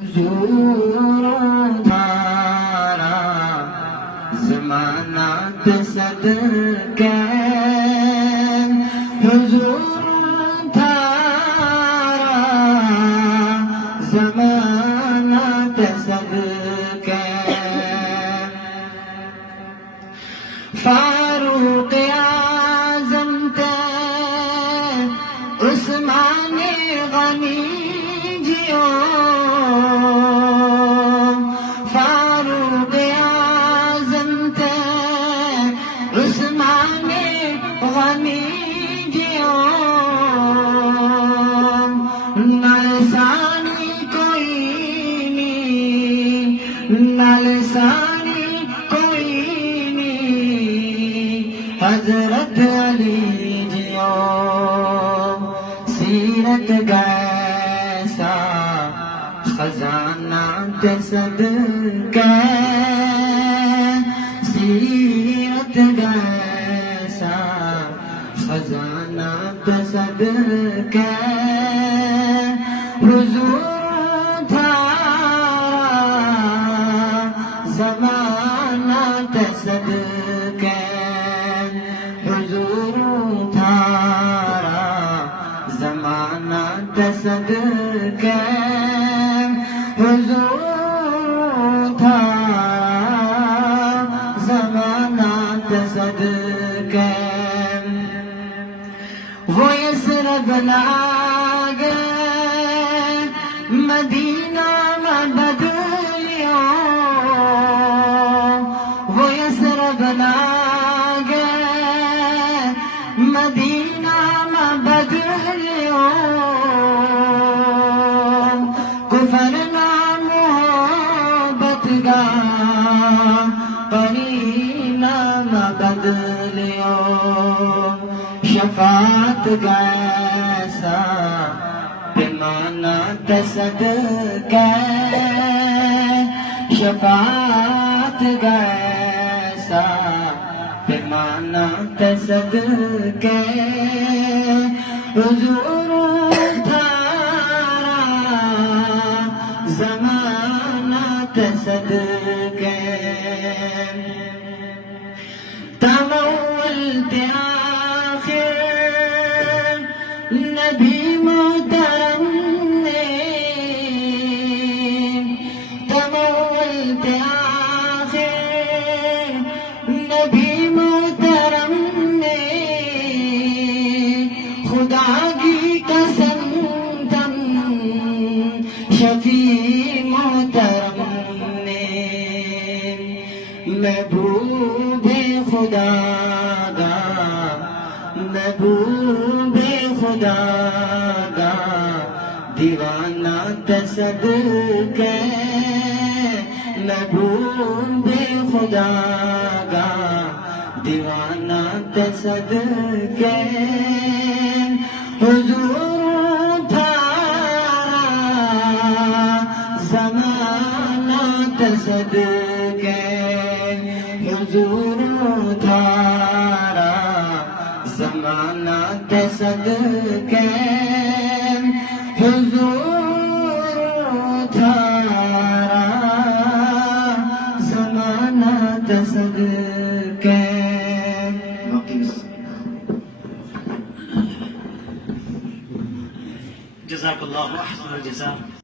حضور تھارا زمانہ صدقے حضور تھارا زمانہ صدقے فاروق اعظم تے عثمان غنی جیو فاروق اعظم تے عثمان غنی جیو نلسانی کوئی نہیں نلسانی کوئی نہیں حضرت علی جیو سیرت گیسا خزانہ صدقے سیرت گیسا خزانہ صدقے حضور تھارا زمانہ صدقے حضور تھارا زمانہ صدقے حضور تھارا زمانہ صدقے وہ یثرب لاگے مدینہ میں بدلیوں وہ یثرب لاگے مدینہ میں بدلیوں کفر نہ محبت گا پرینا میں بدلیوں شفاعت گیسا پیمانہ صدقے شفاعت گیسا پیمانہ صدقے حضور تھارا زمانہ صدقے تمولت آخر نبی محترم نے تمولت آخر نبی محترم نے خدا کی قسم تم شفیع محترم نے محبوب خدا دا محبوب خدا دا دیوانہ صدقے محبوب خدا دا دیوانہ صدقے حضور تھارا زمانہ صدقے حضور تھارا زمانہ صدقے حضور تھارا زمانہ صدقے جزاک اللہ احسن الجزاء.